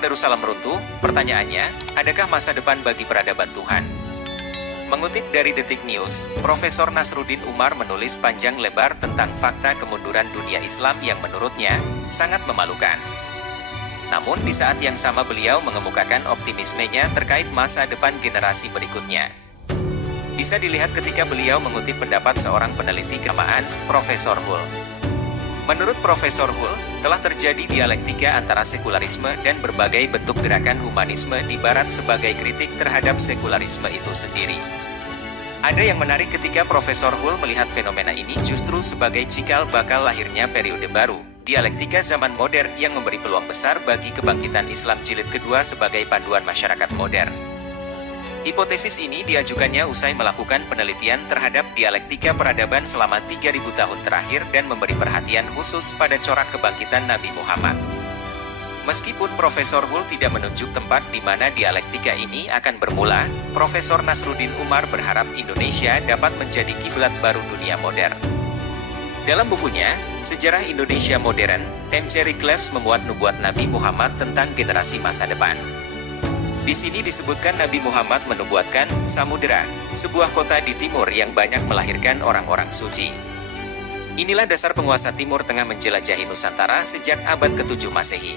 Setelah Yerusalem runtuh, pertanyaannya, adakah masa depan bagi peradaban Tuhan? Mengutip dari Detik News, Profesor Nasruddin Umar menulis panjang lebar tentang fakta kemunduran dunia Islam yang menurutnya sangat memalukan. Namun di saat yang sama beliau mengemukakan optimismenya terkait masa depan generasi berikutnya. Bisa dilihat ketika beliau mengutip pendapat seorang peneliti keagamaan, Profesor Hull. Menurut Profesor Hull, telah terjadi dialektika antara sekularisme dan berbagai bentuk gerakan humanisme di Barat sebagai kritik terhadap sekularisme itu sendiri. Ada yang menarik ketika Profesor Hull melihat fenomena ini justru sebagai cikal bakal lahirnya periode baru, dialektika zaman modern yang memberi peluang besar bagi kebangkitan Islam jilid kedua sebagai panduan masyarakat modern. Hipotesis ini diajukannya usai melakukan penelitian terhadap dialektika peradaban selama 3000 tahun terakhir dan memberi perhatian khusus pada corak kebangkitan Nabi Muhammad. Meskipun Profesor Hull tidak menunjuk tempat di mana dialektika ini akan bermula, Profesor Nasruddin Umar berharap Indonesia dapat menjadi kiblat baru dunia modern. Dalam bukunya, Sejarah Indonesia Modern, M. Jerry Claves memuat nubuat Nabi Muhammad tentang generasi masa depan. Di sini disebutkan Nabi Muhammad menubuatkan Samudera, sebuah kota di timur yang banyak melahirkan orang-orang suci. Inilah dasar penguasa Timur Tengah menjelajahi Nusantara sejak abad ke-7 Masehi.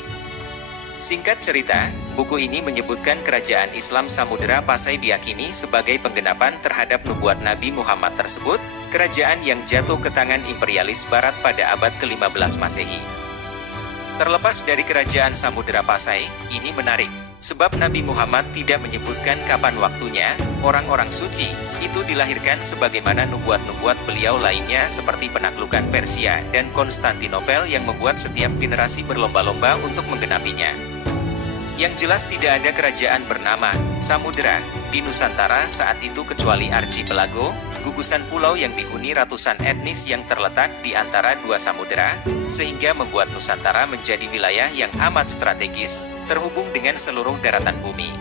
Singkat cerita, buku ini menyebutkan kerajaan Islam Samudera Pasai diyakini sebagai penggenapan terhadap nubuat Nabi Muhammad tersebut, kerajaan yang jatuh ke tangan imperialis Barat pada abad ke-15 Masehi. Terlepas dari kerajaan Samudera Pasai, ini menarik. Sebab Nabi Muhammad tidak menyebutkan kapan waktunya, orang-orang suci itu dilahirkan sebagaimana nubuat-nubuat beliau lainnya seperti penaklukan Persia dan Konstantinopel yang membuat setiap generasi berlomba-lomba untuk menggenapinya. Yang jelas tidak ada kerajaan bernama Samudera di Nusantara saat itu kecuali Archipelago, gugusan pulau yang dihuni ratusan etnis yang terletak di antara dua samudera, sehingga membuat Nusantara menjadi wilayah yang amat strategis, terhubung dengan seluruh daratan bumi.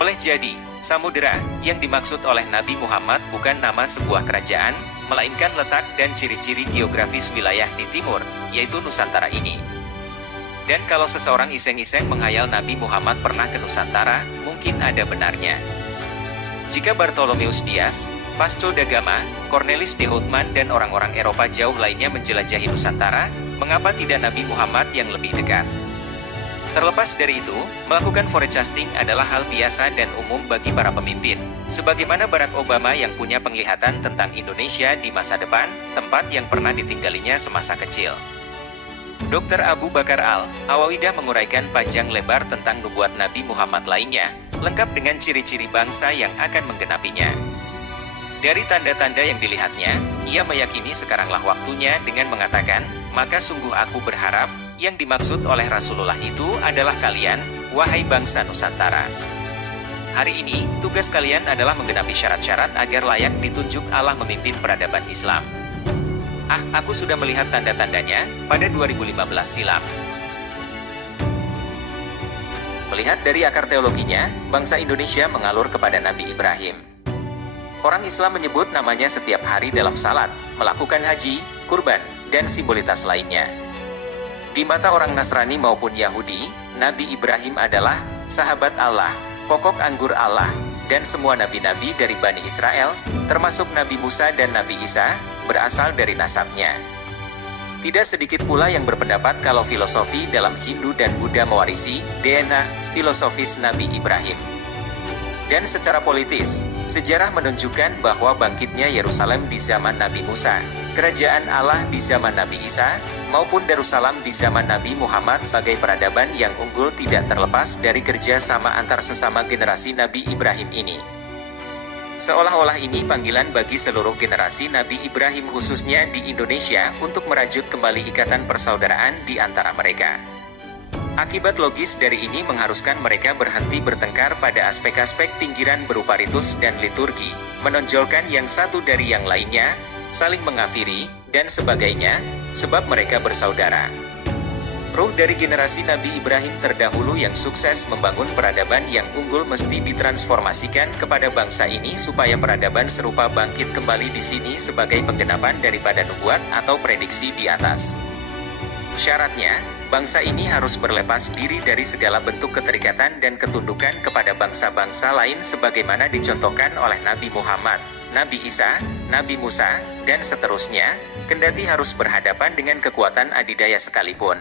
Oleh jadi, Samudera yang dimaksud oleh Nabi Muhammad bukan nama sebuah kerajaan, melainkan letak dan ciri-ciri geografis wilayah di timur, yaitu Nusantara ini. Dan kalau seseorang iseng-iseng menghayal Nabi Muhammad pernah ke Nusantara, mungkin ada benarnya. Jika Bartholomeus Dias, Vasco da Gama, Cornelis de Houtman dan orang-orang Eropa jauh lainnya menjelajahi Nusantara, mengapa tidak Nabi Muhammad yang lebih dekat? Terlepas dari itu, melakukan forecasting adalah hal biasa dan umum bagi para pemimpin, sebagaimana Barack Obama yang punya penglihatan tentang Indonesia di masa depan, tempat yang pernah ditinggalinya semasa kecil. Dr. Abu Bakar Al-Awawidah menguraikan panjang lebar tentang nubuat Nabi Muhammad lainnya, lengkap dengan ciri-ciri bangsa yang akan menggenapinya. Dari tanda-tanda yang dilihatnya, ia meyakini sekaranglah waktunya dengan mengatakan, maka sungguh aku berharap, yang dimaksud oleh Rasulullah itu adalah kalian, wahai bangsa Nusantara. Hari ini, tugas kalian adalah menggenapi syarat-syarat agar layak ditunjuk Allah memimpin peradaban Islam. Aku sudah melihat tanda-tandanya, pada 2015 silam. Melihat dari akar teologinya, bangsa Indonesia mengalur kepada Nabi Ibrahim. Orang Islam menyebut namanya setiap hari dalam salat, melakukan haji, kurban, dan simbolitas lainnya. Di mata orang Nasrani maupun Yahudi, Nabi Ibrahim adalah sahabat Allah, pokok anggur Allah, dan semua nabi-nabi dari Bani Israel, termasuk Nabi Musa dan Nabi Isa, berasal dari nasabnya. Tidak sedikit pula yang berpendapat kalau filosofi dalam Hindu dan Buddha mewarisi DNA filosofis Nabi Ibrahim. Dan secara politis, sejarah menunjukkan bahwa bangkitnya Yerusalem di zaman Nabi Musa, kerajaan Allah di zaman Nabi Isa, maupun Darussalam di zaman Nabi Muhammad sebagai peradaban yang unggul tidak terlepas dari kerja sama antar sesama generasi Nabi Ibrahim ini. Seolah-olah ini panggilan bagi seluruh generasi Nabi Ibrahim khususnya di Indonesia untuk merajut kembali ikatan persaudaraan di antara mereka. Akibat logis dari ini mengharuskan mereka berhenti bertengkar pada aspek-aspek pinggiran berupa ritus dan liturgi, menonjolkan yang satu dari yang lainnya, saling mengafiri, dan sebagainya, sebab mereka bersaudara. Ruh dari generasi Nabi Ibrahim terdahulu yang sukses membangun peradaban yang unggul mesti ditransformasikan kepada bangsa ini supaya peradaban serupa bangkit kembali di sini sebagai penggenapan daripada nubuat atau prediksi di atas. Syaratnya, Bangsa ini harus berlepas diri dari segala bentuk keterikatan dan ketundukan kepada bangsa-bangsa lain sebagaimana dicontohkan oleh Nabi Muhammad, Nabi Isa, Nabi Musa, dan seterusnya, kendati harus berhadapan dengan kekuatan adidaya sekalipun.